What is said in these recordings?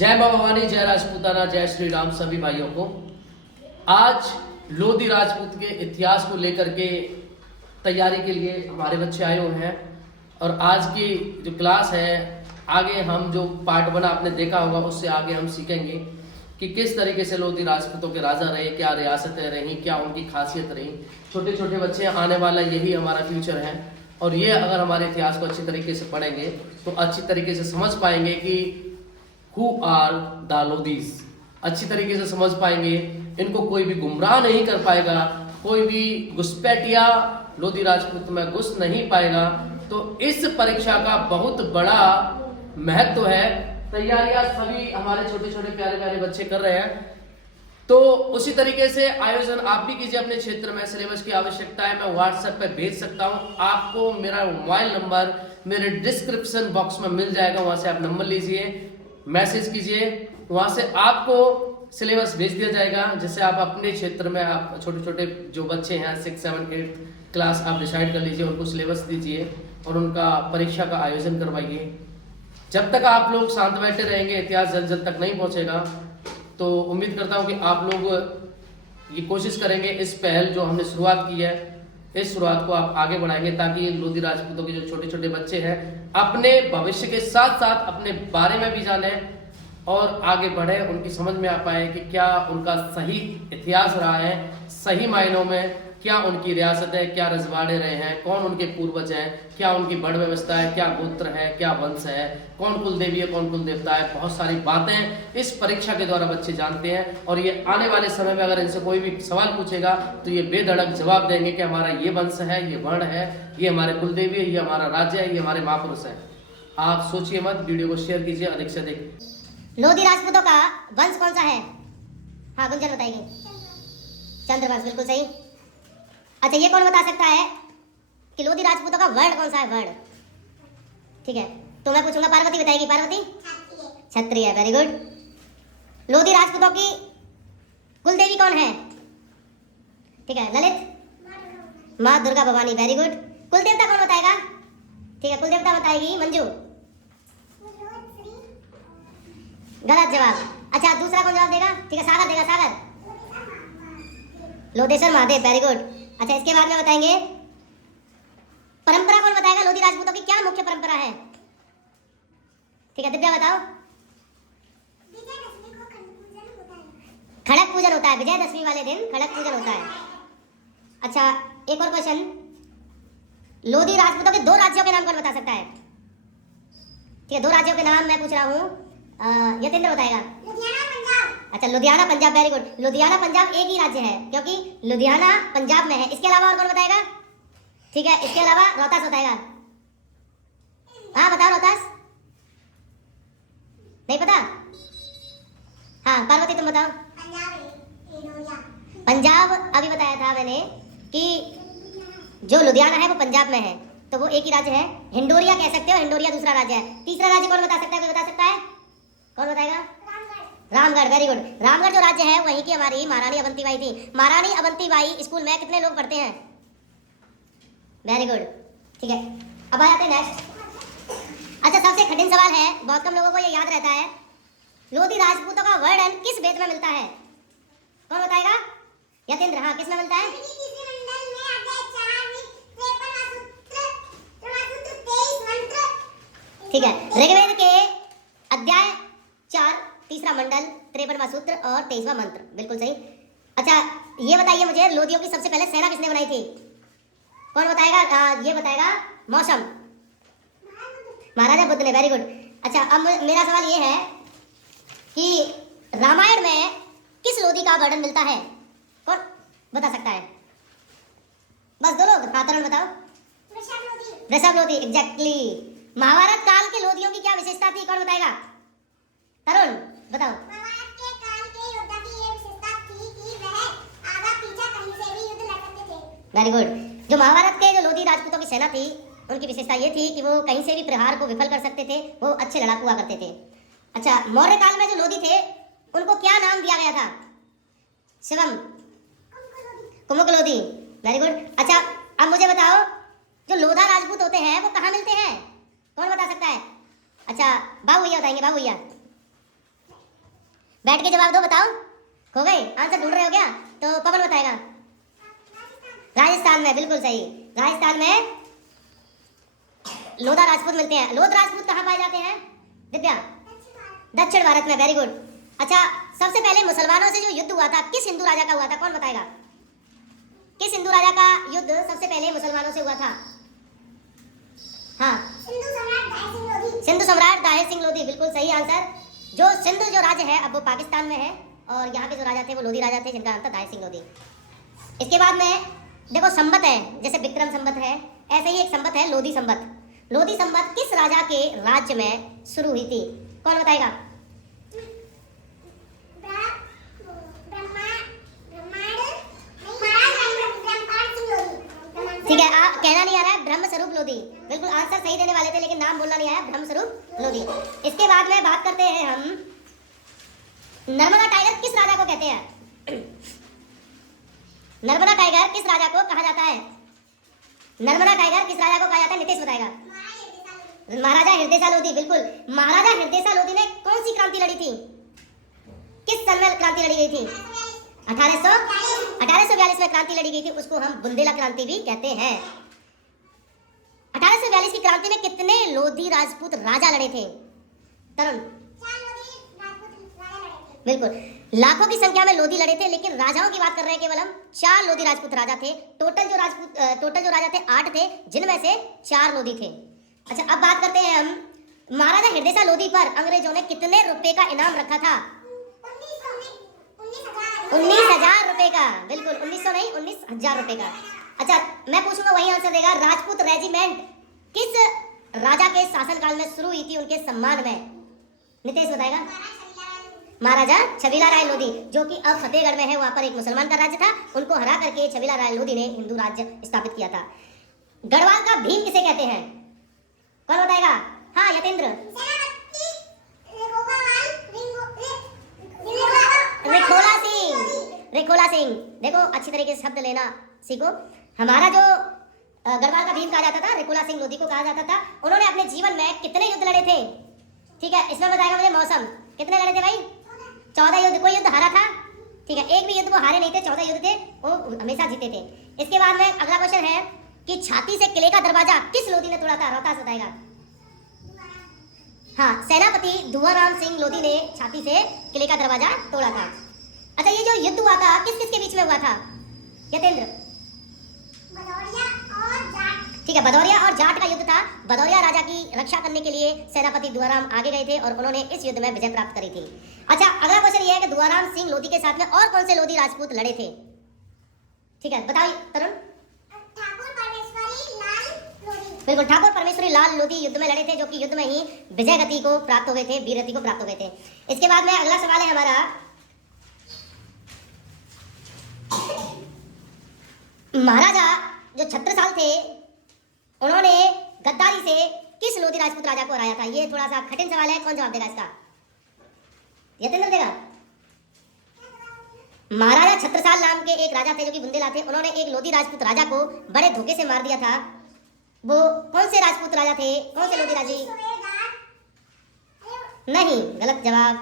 जय मां भवानी, जय राजपूताना, जय श्री राम सभी भाइयों को। आज लोधी राजपूत के इतिहास को लेकर के तैयारी के लिए हमारे बच्चे आए हुए हैं और आज की जो क्लास है, आगे हम जो पार्ट 1 आपने देखा होगा उससे आगे हम सीखेंगे कि किस तरीके से लोधी राजपूतों के राजा रहे, क्या रियासतें रहीं, क्या उनकी खासियत रही। छोटे छोटे बच्चे, आने वाला यही हमारा फ्यूचर है और ये अगर हमारे इतिहास को अच्छी तरीके से पढ़ेंगे तो अच्छी तरीके से समझ पाएंगे कि हु आर द लोधीज, अच्छी तरीके से समझ पाएंगे। इनको कोई भी गुमराह नहीं कर पाएगा, कोई भी घुसपैठिया लोधी राजपूत में घुस नहीं पाएगा। तो इस परीक्षा का बहुत बड़ा महत्व है। तैयारियां सभी हमारे छोटे छोटे प्यारे प्यारे बच्चे कर रहे हैं, तो उसी तरीके से आयोजन आप भी कीजिए अपने क्षेत्र में। सिलेबस की आवश्यकता है, मैं व्हाट्सएप पे भेज सकता हूं आपको। मेरा मोबाइल नंबर मेरे डिस्क्रिप्शन बॉक्स में मिल जाएगा, वहां से आप नंबर लीजिए, मैसेज कीजिए, वहां से आपको सिलेबस भेज दिया जाएगा, जिससे आप अपने क्षेत्र में आप छोटे छोटे जो बच्चे हैं 6, 7, 8 क्लास आप डिसाइड कर लीजिए, उनको सिलेबस दीजिए और उनका परीक्षा का आयोजन करवाइए। जब तक आप लोग शांत बैठे रहेंगे, इतिहास जन जन तक नहीं पहुंचेगा। तो उम्मीद करता हूं कि आप लोग ये कोशिश करेंगे, इस पहल जो हमने शुरुआत की है, इस शुरुआत को आप आगे बढ़ाएंगे ताकि लोधी राजपूतों के जो छोटे छोटे बच्चे हैं अपने भविष्य के साथ साथ अपने बारे में भी जाने और आगे बढ़े, उनकी समझ में आ पाए कि क्या उनका सही इतिहास रहा है, सही मायनों में क्या उनकी रियासतें, क्या रजवाड़े रहे हैं, कौन उनके पूर्वज हैं, क्या उनकी बड़ व्यवस्था है, क्या गोत्र है, क्या वंश है, कौन कुल देवी है, कौन कुल देवता है। बहुत सारी बातें इस परीक्षा के द्वारा बच्चे जानते हैं और ये आने वाले समय में अगर इनसे कोई भी सवाल पूछेगा तो ये बेधड़क जवाब देंगे कि हमारा ये वंश है, ये वर्ण है, ये हमारे कुल देवी है, ये हमारा राज्य है, ये हमारे महापुरुष है। आप सोचिए मत, वीडियो को शेयर कीजिए अधिक से अधिक। लोधी राजपूतों का वंश कौन सा है? हाँ गुंजन बताएगी। चंद्रवंश, बिल्कुल सही। अच्छा, ये कौन बता सकता है कि लोधी राजपूतों का वर्ण कौन सा है? वर्ण, ठीक है। तो मैं पूछूंगा, पार्वती बताएगी। पार्वती क्षत्रिय, वेरी गुड। लोधी राजपूतों की कुल देवी कौन है? ठीक है, ललित माँ दुर्गा भवानी, वेरी गुड। कुल देवता कौन बताएगा? ठीक है, कुल देवता बताएगी मंजू। गलत जवाब। अच्छा, दूसरा कौन जवाब देगा? ठीक है, सागर देगा। सागर, लोधेश्वर महादेव, वेरी गुड। अच्छा, इसके बाद में बताएंगे परंपरा कौन बताएगा? लोधी राजपूतों की क्या मुख्य परंपरा है? ठीक है, दिव्या बताओ। खड़क पूजन होता है, विजयदशमी वाले दिन खड़क पूजन होता है। अच्छा, एक और क्वेश्चन, लोधी राजपूतों के 2 राज्यों के नाम कौन बता सकता है? ठीक है, 2 राज्यों के नाम मैं पूछ रहा हूँ, यतेंद्र बताएगा। अच्छा, लुधियाना पंजाब, वेरी गुड। लुधियाना पंजाब एक ही राज्य है क्योंकि लुधियाना पंजाब में है। इसके अलावा और कौन बताएगा? ठीक है, इसके अलावा रोहतास बताएगा। हाँ बताओ, रोहतास नहीं पता? हाँ पार्वती तुम बताओ। पंजाब अभी बताया था मैंने कि जो लुधियाना है वो पंजाब में है, तो वो एक ही राज्य है। हिंडोरिया कह सकते हो, हिंडोरिया दूसरा राज्य है। तीसरा राज्य कौन बता सकता है? कोई बता सकता है? कौन बताएगा? Ramgarh, very good. रामगढ़ जो राज्य है वहीं की हमारी महारानी अवंतीबाई थी। महारानी अवंतीबाई स्कूल में कितने लोग पढ़ते हैं? वेरी गुड, ठीक है। अब आ जाते हैं नेक्स्ट। अच्छा, सबसे कठिन सवाल है, बहुत कम लोगों को ये याद रहता है। लोधी राजपूतों का वर्णन किस वेद में मिलता है? कौन बताएगा? यतेंद्र, हाँ किस में मिलता है? ठीक है, ऋग्वेद के अध्याय 4 तीसरा मंडल 53वां सूत्र और 23वां मंत्र, बिल्कुल सही। अच्छा, ये बताइए मुझे, लोधियों की सबसे पहले सेना किसने बनाई थी? कौन बताएगा? ये बताएगा मौसम, महाराजा बुद्ध ने, वेरी गुड। अच्छा, अब मेरा सवाल ये है कि रामायण में किस लोधी का वर्णन मिलता है? कौन बता सकता है? बस 2 लोग, हाँ तरुण बताओ। वृषभ लोधी, एग्जैक्टली। महाभारत काल के लोधियों की क्या विशेषता थी? कौन बताएगा? तरुण बताओ। महाभारत के काल के योद्धा की ये विशेषता थी कि वह आगे पीछे कहीं से भी युद्ध लड़ सकते थे। Very good. जो महाभारत के जो लोधी राजपूतों की सेना थी, उनकी विशेषता ये थी कि वो कहीं से भी प्रहार को विफल कर सकते थे, वो अच्छे लड़ाकू हुआ करते थे। अच्छा, मौर्य काल में जो लोधी थे उनको क्या नाम दिया गया था? शिवम, कुमुक लोधी, वेरी गुड। अच्छा, अब मुझे बताओ, जो लोधा राजपूत होते हैं वो कहाँ मिलते हैं? कौन बता सकता है? अच्छा, बाबू भैया बताएंगे। बाबू भैया, बैठ के जवाब दो, बताओ। हो गए? आंसर ढूंढ रहे हो क्या? तो पवन बताएगा। राजस्थान में, बिल्कुल सही। राजस्थान में लोधा राजपूत मिलते हैं। लोध राजपूत कहाँ पाए जाते हैं दिव्या? दक्षिण भारत में, वेरी गुड। अच्छा, सबसे पहले मुसलमानों से जो युद्ध हुआ था किस हिंदू राजा का हुआ था, कौन बताएगा? किस हिंदू राजा का युद्ध सबसे पहले मुसलमानों से हुआ था? हाँ, सिंधु सम्राट दाहिर सिंह लोधी, बिल्कुल सही आंसर। जो सिंधु जो राज्य है अब वो पाकिस्तान में है, और यहाँ के जो राजा थे वो लोधी राजा थे, जिनका नाम था दाहिर सिंह लोधी। इसके बाद में देखो संवत है, जैसे विक्रम संवत है, ऐसे ही एक संवत है लोधी संवत। लोधी संवत किस राजा के राज्य में शुरू हुई थी, कौन बताएगा? ठीक है, आप कहना नहीं आ रहा है, ब्रह्म स्वरूप लोधी। बिल्कुल आंसर सही देने वाले थे, लेकिन नाम बोलना नहीं आया, ब्रह्म स्वरूप लोधी। इसके बाद में बात करते हैं हम, नर्मदा टाइगर किस राजा को कहते हैं? नर्मदा टाइगर किस राजा को कहा जाता है? नर्मदा टाइगर किस राजा को कहा जाता है? नितेश बताएगा। महाराजा हृदय लोधी, बिल्कुल। महाराजा हृदय लोधी ने कौन सी क्रांति लड़ी थी? किस सन में क्रांति लड़ी गई थी? 1842 में क्रांति लड़ी गई थी, उसको हम बुंदेला क्रांति भी कहते हैं। 1842 की क्रांति में कितने लोधी राजपूत राजा लड़े थे तरुण? बिल्कुल, लाखों की संख्या में लोधी लड़े थे, लेकिन राजाओं की बात कर रहे हैं केवल हम। 4 लोधी राजपूत राजा थे। टोटल जो राजा थे 8 थे, जिनमें से 4 लोधी थे। अच्छा, अब बात करते हैं हम, महाराजा हृदय लोधी पर अंग्रेजों ने कितने रुपए का इनाम रखा था? 19,000 रुपए का, बिल्कुल। 1900 नहीं, 19,000 रुपए का। अच्छा, मैं पूछूंगा, वही आंसर देगा। राजपूत रेजिमेंट किस राजा के शासनकाल में शुरू हुई थी उनके सम्मान में? नितेश बताएगा। महाराजा छबीला राय लोधी, जो कि अब फतेहगढ़ में है, वहां पर एक मुसलमान का राज्य था, उनको हरा करके छबीला राय लोधी ने हिंदू राज्य स्थापित किया था। गढ़वाल का भीम किसे कहते हैं, कौन बताएगा? हाँ, यतेंद्र। रिखोला सिंह, रिखोला सिंह। देखो, अच्छी तरीके से शब्द लेना सीखो। हमारा जो गढ़वाल का भीम कहा जाता था, रिखोला सिंह लोधी को कहा जाता था। उन्होंने अपने जीवन में कितने युद्ध लड़े थे? ठीक है, इसमें बताएगा मुझे मौसम। कितने लड़े थे भाई? 14 युद्ध। कोई युद्ध हारा था? ठीक है, एक भी युद्ध वो हारे नहीं थे, 14 युद्ध थे, वो हमेशा जीते थे। इसके बाद में अगला क्वेश्चन है कि छाती से किले का दरवाजा किस लोधी ने तोड़ा था? रोहतास बताएगा। हाँ, सेनापति धुआराम सिंह लोधी ने छाती से किले का दरवाजा तोड़ा था। अच्छा, ये जो युद्ध हुआ था किस किस के बीच में हुआ था यतेंद्र? ठीक है, भदौरिया और जाट का युद्ध था। भदौरिया राजा की रक्षा करने के लिए सेनापति धुआराम आगे गए थे और उन्होंने इस युद्ध में विजय प्राप्त करी थी। अच्छा, अगला क्वेश्चन ये है कि धुआराम सिंह लोधी के साथ में और कौन से लोधी राजपूत लड़े थे? ठीक है, बताओ तरुण। बिल्कुल, ठाकुर परमेश्वरी लाल लोधी युद्ध में लड़े थे, जो कि युद्ध में ही विजय गति को प्राप्त हो गए थे, वीरगति को प्राप्त हो गए थे। इसके बाद में अगला सवाल है हमारा, महाराजा जो छत्रसाल थे, उन्होंने गद्दारी से किस लोधी राजपूत राजा को हराया था? ये थोड़ा सा कठिन सवाल है, कौन जवाब देगा इसका? यतेंद्र देगा। महाराजा छत्रसाल नाम के एक राजा थे, जो कि बुंदेला थे। उन्होंने एक लोधी राजपूत राजा को बड़े धोखे से मार दिया था। वो कौन से राजपूत राजा थे? कौन से लोधी राजी? नहीं, गलत जवाब।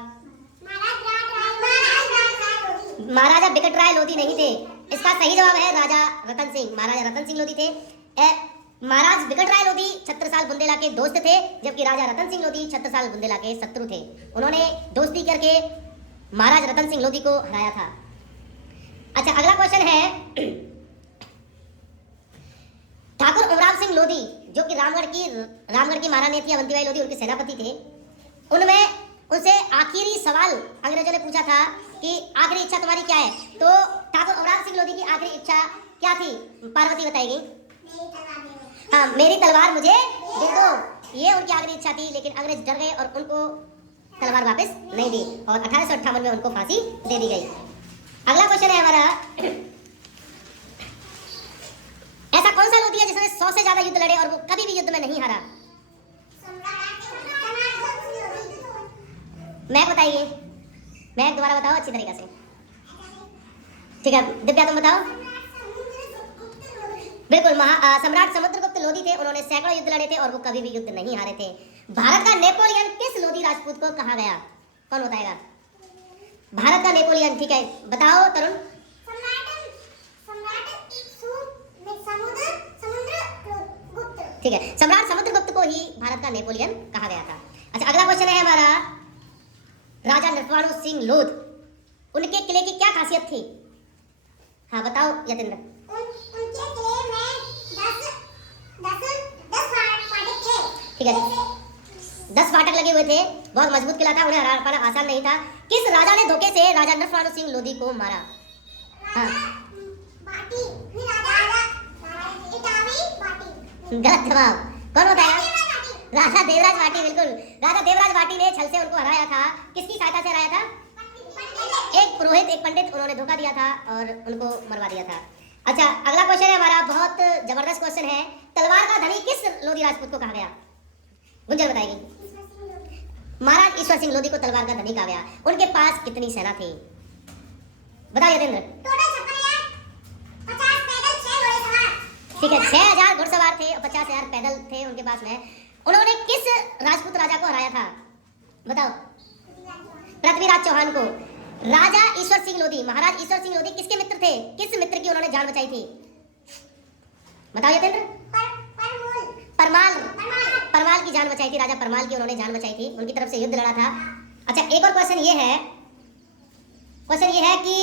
महाराजा बिकट राय लोधी नहीं थे। इसका सही जवाब है राजा रतन सिंह। महाराजा रतन सिंह लोधी थे। महाराज बिकट राय लोधी छत्रसाल बुंदेला के दोस्त थे, जबकि राजा रतन सिंह लोधी छत्रसाल बुंदेला के शत्रु थे। उन्होंने दोस्ती करके महाराज रतन सिंह लोधी को हराया था। अच्छा, अगला क्वेश्चन है, ठाकुर उमराव सिंह लोधी, जो कि रामगढ़ की महारानी थी अवंतीबाई लोधी, उनके सेनापति थे। उनसे आखिरी सवाल अंग्रेजों ने पूछा था कि आखिरी इच्छा तुम्हारी क्या है? तो ठाकुर उमराव सिंह लोधी की आखिरी इच्छा क्या थी? पार्वती बताएगी। हाँ, मेरी तलवार मुझे दे दो, ये उनकी आखिरी इच्छा थी। लेकिन अंग्रेज डर गए और उनको तलवार वापस नहीं दी, और 1858 में उनको फांसी दे दी गई। अगला क्वेश्चन है हमारा, ऐसा कौन सा लोधी है जिसने 100 से ज्यादा युद्ध लड़े और वो कभी भी युद्ध में नहीं हारा? मैं बताइए, मैं दोबारा बताओ अच्छी तरीके से। ठीक है, दिव्या तुम बताओ। बिल्कुल, सम्राट समुद्रगुप्त लोधी थे। उन्होंने सैकड़ों युद्ध लड़े थे और वो कभी भी युद्ध नहीं हारे थे। भारत का नेपोलियन किस लोधी राजपूत को कहा गया? कौन बताएगा? भारत का नेपोलियन, ठीक है, बताओ तरुण। ठीक है, सम्राट समुद्रगुप्त को ही भारत का नेपोलियन कहा गया था। अच्छा, अगला क्वेश्चन है हमारा, राजा नरवाणु सिंह लोध, उनके किले की क्या खासियत थी? हाँ बताओ यतेंद्र। उनके किले में 10 फाटक थे। ठीक है, 10 फाटक लगे हुए थे, बहुत मजबूत किला था, उन्हें हरा पाना आसान नहीं था। किस राजा ने धोखे से राजा नरवाणु सिंह लोधी को मारा? हाँ, गलत जवाब, कौन बताया? राजा देवराज भाटी, बिल्कुल, राजा देवराज भाटी ने छल से उनको हराया था। किसकी सहायता से हराया था? एक पुरोहित, एक पंडित, उन्होंने धोखा दिया था और उनको मरवा दिया था। अच्छा, अगला क्वेश्चन है हमारा, बहुत जबरदस्त क्वेश्चन है, तलवार का धनी किस लोधी राजपूत को कहा गया? गुंजन बताएगी। महाराज ईश्वर सिंह लोधी को तलवार का धनी कहा गया। उनके पास कितनी सेना थी? बताओ यतेंद्र। ठीक है, 6000 घुड़सवार थे और 50,000 पैदल थे उनके पास में। उन्होंने किस राजपूत राजा को हराया था? बताओ। पृथ्वीराज चौहान को। राजा ईश्वर सिंह लोधी, महाराज ईश्वर सिंह लोधी किसके मित्र थे? किस मित्र की उन्होंने जान बचाई थी? बताओ यतेंद्र। परमाल, परमाल की जान बचाई थी, राजा परमाल की उन्होंने जान बचाई थी, उनकी तरफ से युद्ध लड़ा था। अच्छा, एक और क्वेश्चन ये है कि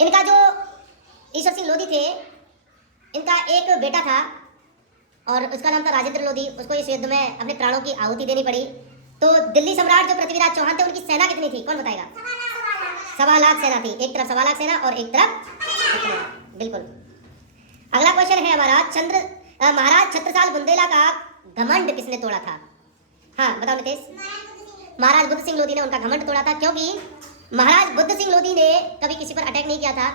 इनका जो ईश्वर सिंह लोधी थे, इनका एक बेटा था और उसका नाम था राजेंद्र लोधी। उसको इस युद्ध में अपने प्राणों की आहुति देनी पड़ी। तो दिल्ली सम्राट जो पृथ्वीराज चौहान थे, उनकी सेना कितनी थी? कौन बताएगा? 1.25 लाख सेना थी, एक तरफ 1.25 लाख सेना और एक तरफ, बिल्कुल। अगला क्वेश्चन है हमारा, महाराज छत्रसाल बुंदेला का घमंड किसने तोड़ा था? हाँ बताओ नितेश। महाराज बुद्ध सिंह लोधी ने उनका घमंड तोड़ा था, क्योंकि महाराज बुद्ध सिंह लोधी ने कभी किसी पर अटैक नहीं किया था।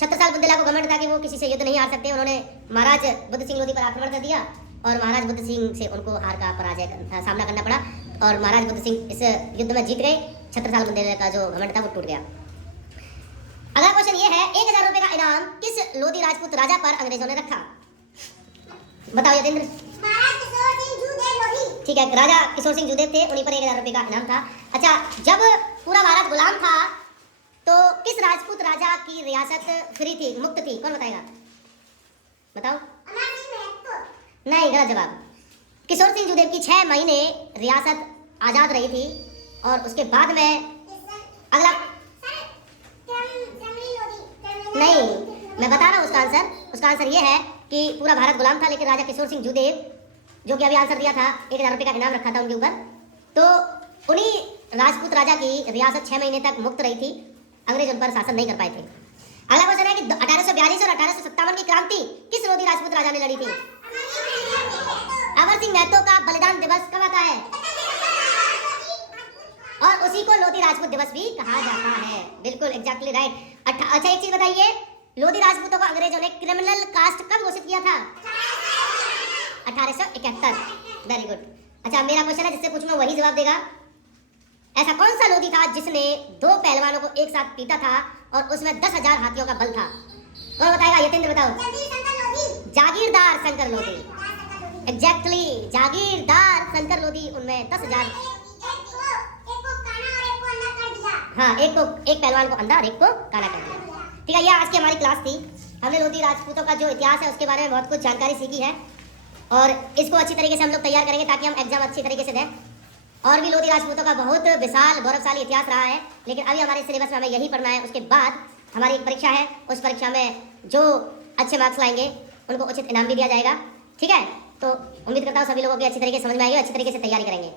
छत्रसाल बुंदेला को घमंड था कि वो किसी से युद्ध नहीं हार सकते। उन्होंने महाराज बुद्ध सिंह लोधी पर आक्रमण कर दिया और महाराज बुद्ध सिंह से उनको हार का सामना करना पड़ा और महाराज बुद्ध सिंह इस युद्ध में जीत गए। छत्रसाल बुंदेला का जो घमंड था वो टूट गया। अगला क्वेश्चन ये है, 1000 रुपए का इनाम किस लोधी राजपूत राजा पर अंग्रेजों ने रखा? बताओ यतेंद्र। ठीक है, राजा किशोर सिंह जूदेव थे, उन्हीं पर 1000 रुपए का इनाम था। अच्छा, जब पूरा भारत गुलाम था तो किस राजपूत राजा की रियासत फ्री थी, मुक्त थी? कौन बताएगा? बताओ। नहीं, गलत जवाब। किशोर सिंह जूदेव की 6 महीने रियासत आजाद रही थी और उसके बाद में अगला, नहीं, मैं बता रहा हूँ उसका आंसर। उसका आंसर ये है कि पूरा भारत गुलाम था, लेकिन राजा किशोर सिंह जूदेव, जो कि अभी आंसर दिया था, 1000 रुपए का इनाम रखा था उनके ऊपर, तो उन्हीं राजपूत राजा की रियासत 6 महीने तक मुक्त रही थी, अंग्रेज उन पर शासन नहीं कर पाए थे। अगला क्वेश्चन है कि 1842 और 1857 की क्रांति किस लोधी राजपूत राजा ने लड़ी थी? अमर सिंह महतो का बलिदान दिवस कब आता है? और उसी को लोधी राजपूत दिवस भी कहा जाता है, बिल्कुल, एग्जैक्टली राइट। अच्छा, एक चीज बताइए, लोधी राजपूतों को अंग्रेजों ने क्रिमिनल कास्ट कब घोषित किया था? 1871। Very good. अच्छा, मेरा क्वेश्चन है, जिससे पूछूंगा वही जवाब देगा। ऐसा कौन सा लोधी था जिसने 2 पहलवानों को एक साथ पीटा था और उसमें 10,000 हाथियों का बल था? कौन बताएगा? यतेंद्र बताओ। जागीरदार शंकर लोधी, एग्जैक्टली, जागीरदार शंकर लोधी, उनमें 10,000। हाँ, एक पहलवान को अंधा और एक को काला कर दिया। ठीक है, ये आज की हमारी क्लास थी। हमने लोधी राजपूतों का जो इतिहास है उसके बारे में बहुत कुछ जानकारी सीखी है और इसको अच्छी तरीके से हम लोग तैयार करेंगे ताकि हम एग्जाम अच्छी तरीके से दें। और भी लोधी राजपूतों का बहुत विशाल गौरवशाली इतिहास रहा है, लेकिन अभी हमारे सिलेबस में हमें यही पढ़ना है। उसके बाद हमारी एक परीक्षा है, उस परीक्षा में जो अच्छे मार्क्स लाएंगे उनको उचित इनाम भी दिया जाएगा। ठीक है, तो उम्मीद करता हूँ सभी लोगों की अच्छी तरीके से समझ में आएगी, अच्छी तरीके से तैयारी करेंगे।